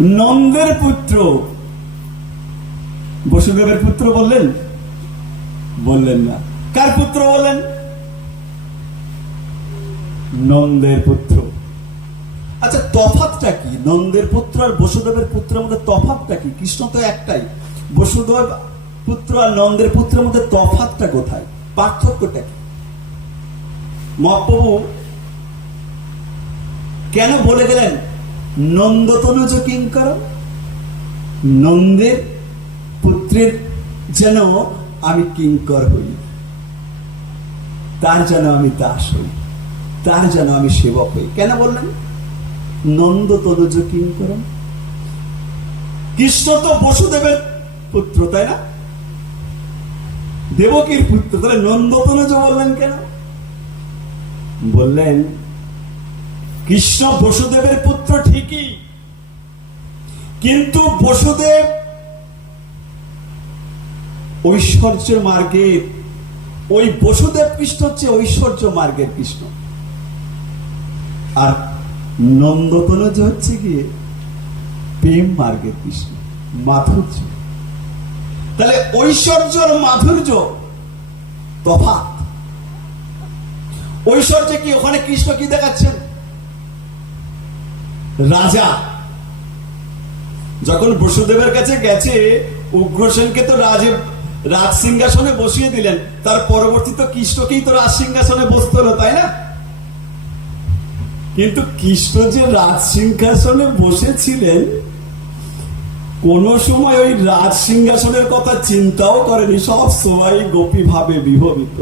নন্দের পুত্র। বসুদেবের পুত্র বললেন? বললেন না। কার পুত্র বলেন? নন্দের পুত্র। আচ্ছা, তফাৎটা কি? নন্দের পুত্র আর বসুদেবের পুত্রের মধ্যে তফাৎটা কি? কৃষ্ণ তো একটাই। বসুদেব পুত্র আর নন্দের পুত্রের মধ্যে তফাৎটা কোথায়? পার্থক্যটা কি? মহাপ্রভু কেন বলে গেলেন নন্দতনুজ কিঙ্কর? নন্দের পুত্রের যেন আমি কিঙ্কর হই, তার যেন আমি দাস হই, তার যেন আমি সেবক হই। কেন বললেন নন্দতনুজ কিঙ্কর? কৃষ্ণ তো বসুদেবের পুত্র, তাই না? দেবকীর পুত্র, তাহলে নন্দতনুজ বললেন কেন? বললেন কৃষ্ণ বসুদেবের পুত্র ঠিকই, কিন্তু বসুদেব ঐশ্বর্যের মার্গের, ওই বসুদেব কৃষ্ণ হচ্ছে ঐশ্বর্য মার্গের কৃষ্ণ, আর নন্দতনুজ হচ্ছে গিয়ে প্রেম মার্গের কৃষ্ণ, মাধুর্য। তাহলে ঐশ্বর্যর মাধুর্য তফাৎ। ঐশ্বর্য কি? ওখানে কৃষ্ণ কি দেখাচ্ছেন? রাজা। যখন বসুদেবের কাছে গেছে, উগ্রসেনকে তো রাজ সিংহাসনে বসিয়ে দিলেন, তার পরবর্তীতে কৃষ্ণকেই তো রাজ সিংহাসনে বসতে হলো, তাই না? কিন্তু কৃষ্ণ যে রাজ সিংহাসনে বসেছিলেন, কোন সময় ওই রাজ সিংহাসনের কথা চিন্তাও করেনি, সব সময় গোপী ভাবে বিভবিত।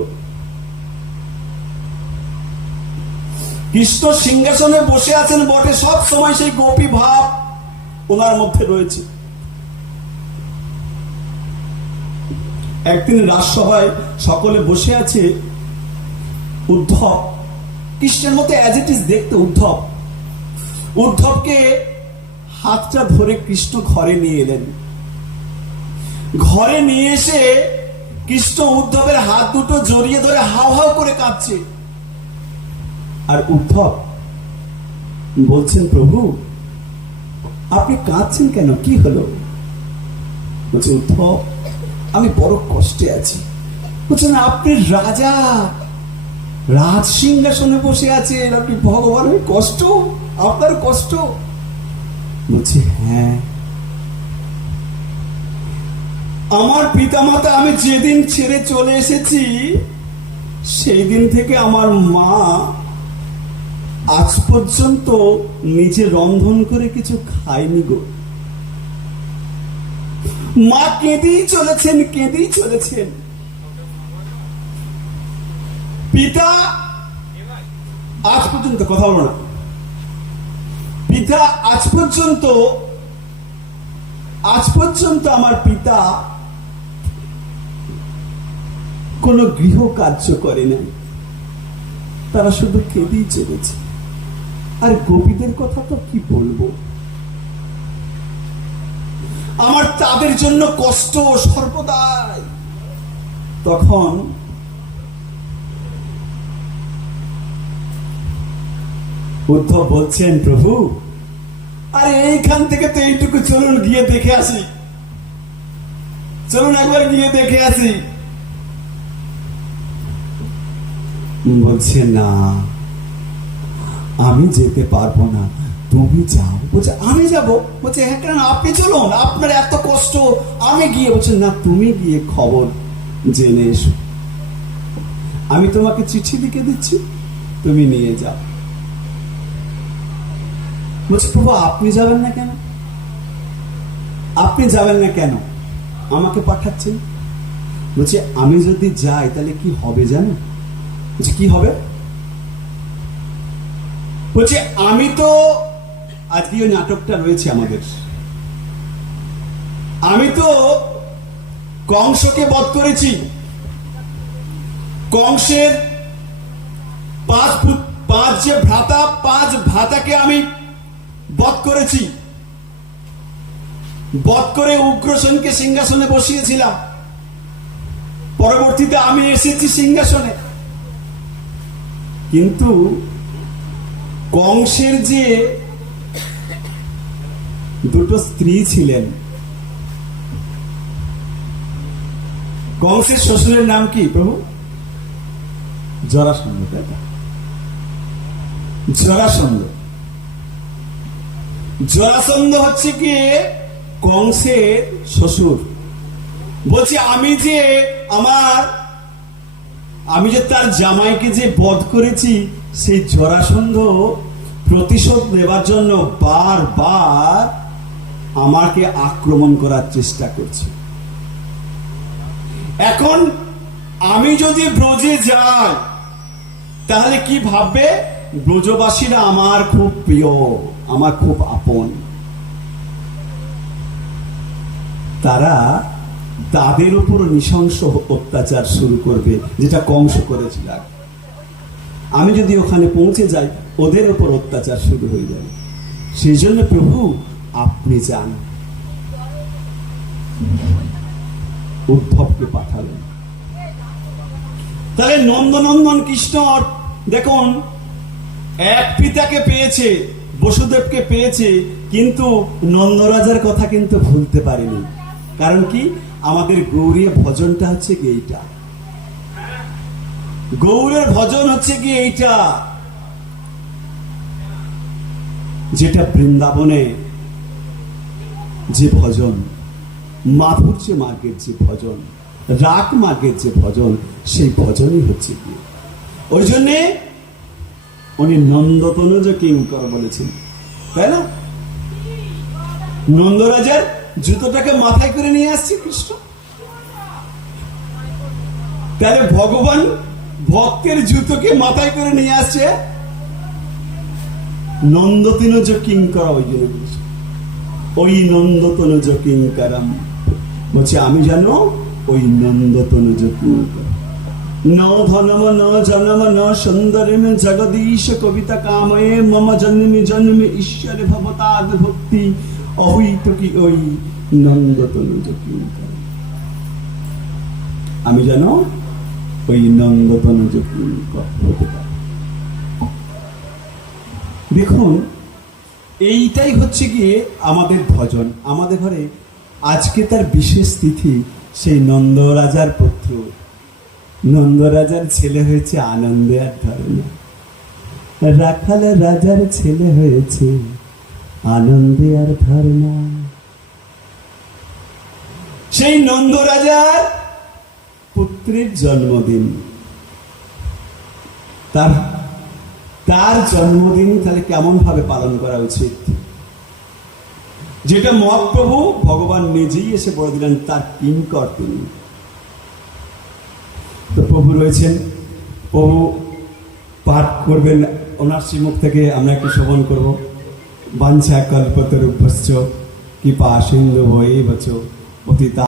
কৃষ্ণ সিংহাসনে বসে আছেন বটে, সব সময় সেই গোপী ভাব ওনার মধ্যে রয়েছে। একদিন রাজসভায় সকলে বসে আছে, উদ্ধব কৃষ্ণের মতো অ্যাজ ইট ইজ দেখতে, উদ্ধবকে হাতটা ধরে কৃষ্ণ ঘরে নিয়ে এলেন। ঘরে নিয়ে এসে কৃষ্ণ উদ্ধবের হাত দুটো জড়িয়ে ধরে হাউ হাউ করে কাঁদছে। আর উদ্ধব বলছেন, প্রভু আপনি কাঁদছেন কেন, কি হলো? বলছে, উদ্ধব আমি বড় কষ্টে আছি। বলছেন, আপনি রাজা, রাজ সিংহাসনে বসে আছেন, আপনি ভগবানের কষ্ট, আপনার কষ্ট? বলছে, হ্যাঁ, আমার পিতামাতা আমি যেদিন ছেড়ে চলে এসেছি, সেই দিন থেকে আমার মা আজ পর্যন্ত নিজে রন্ধন করে কিছু খায়নি গো। মা কেঁদেই চলেছেন, কেঁদেই চলেছেন। পিতা আজ পর্যন্ত, কথা বলো না, পিতা আজ পর্যন্ত আমার পিতা কোন গৃহ কার্য করে নাই, তারা শুধু কেঁদেই চলেছে। আর গোপীদের কথা তো কি বলবো, আমার তাদের জন্য কষ্ট সর্বদাই। তখন উদ্ধব বলছেন, প্রভু আরে এইখান থেকে তো এইটুকু, চলুন গিয়ে দেখে আসি, চলুন একবার গিয়ে দেখে আসি। বলছে, না আমি যেতে পারবো না, তুমি যাও। বলছে, আমি যাবো? বলছে, হ্যাঁ কেন, আপনি চলুন, আপনার এত কষ্ট, আমি গিয়ে। বলছে, না তুমি গিয়ে খবর জেনে এসো, আমি তোমাকে চিঠি লিখে দিচ্ছি, তুমি নিয়ে যাও। বলছে, প্রভু আপনি যাবেন না কেন? আপনি যাবেন না কেন, আমাকে পাঠাচ্ছেন? বলছে, আমি যদি যাই তাহলে কি হবে জানো? বলছে, কি হবে? বলছে, আমি তো আজকে ওই নাটকটা রয়েছে আমাদের, আমি তো কংসকে বধ করেছি। কংসের পাঁচ যে ভ্রাতা, 5 ভ্রাতাকে আমি বধ করেছি। বধ করে উগ্রসেনকে সিংহাসনে বসিয়েছিলাম, পরবর্তীতে আমি এসেছি সিংহাসনে। কিন্তু কংসের যে দুটো স্ত্রী ছিলেন। কংসের শ্বশুরের নাম কি প্রভু? জরাসন্ধ, তাই না? জরাসন্ধ। জরাসন্ধ হচ্ছে কি কংসের শ্বশুর। বলছি আমি যে তার জামাইকে যে বধ করেছি, সেই জরাসন্ধ প্রতিশোধ নেবার জন্য বারবার আমাকে আক্রমণ করার চেষ্টা করছে। এখন আমি যদি ব্রজে যাই তাহলে কি ভাববে? ব্রজবাসীরা আমার খুব প্রিয়, আমার খুব আপন। তারা তাদের উপর নৃশংস অত্যাচার শুরু করবে, যেটা কংস করেছিল। আমি যদি ওখানে পৌঁছে যাই, ওদের উপর অত্যাচার শুরু হয়ে যাবে। সেই জন্য প্রভু আপনি যান, উদ্ধবকে পাঠালেন। তাহলে নন্দনন্দন কৃষ্ণ দেখুন, এক পিতাকে পেয়েছে, বসুদেবকে পেয়েছে, কিন্তু নন্দরাজার কথা কিন্তু ভুলতে পারেনি। কারণ কি? আমাদের গৌরীয় ভজনটা হচ্ছে কি এইটা, গৌরের ভজন হচ্ছে কি এইটা, যেটা বৃন্দাবনে যে ভজন, মাধুর্য মার্গের যে ভজন, রাগ মার্গের যে ভজন, সেই ভজনই হচ্ছে কি। ওই জন্যে উনি নন্দতনুজ কিঙ্কর বলেছেন, তাই না? নন্দরাজার জুতোটাকে মাথায় করে নিয়ে আসছে কৃষ্ণ। তাহলে ভগবান ভক্তের জুতোকে মাথায় করে নিয়ে আসছে নন্দতনুজ কিঙ্কর। ওই জন্য বলছে ওই নন্দতনুজ কিঙ্করম, বলছে আমি জানো ওই নন্দতনুজ কিঙ্কর। ন ধনম ন জনম ন সুন্দরম জগদীশ কবিতা কাময়ে মম জন্মে জন্মে ঈশ্বরে ভবতাদ ভক্তি অহৈত কি ওই নন্দতনুজ কিঙ্কর। আমি জানো ওই নন্দতনুজ কিঙ্কর হতে পারে। দেখুন, এইটাই হচ্ছে গিয়ে আমাদের ভজন। আমাদের ঘরে আজকে তার বিশেষ তিথি। সেই নন্দরাজার পুত্র, নন্দরাজার ছেলে হয়েছে আনন্দে আর ধরে না। রাখাল রাজার ছেলে হয়েছে আনন্দে আর ধরে না। সেই নন্দরাজার পুত্রের জন্মদিন, তার জন্মদিন তাহলে কেমন ভাবে পালন করা উচিত, যেটা মহাপ্রভু ভগবান নিজেই এসে বলে দিলেন তার কিঙ্কর তিনি। তো প্রভু রয়েছেন, প্রভু পাঠ করবেন, ওনার শ্রীমুখ থেকে আমরা একটু শ্রবণ করবো। বাঞ্ছা কল্পতরুভ্যশ্চ কৃপা সিন্ধু ভয়েব চ পতিতা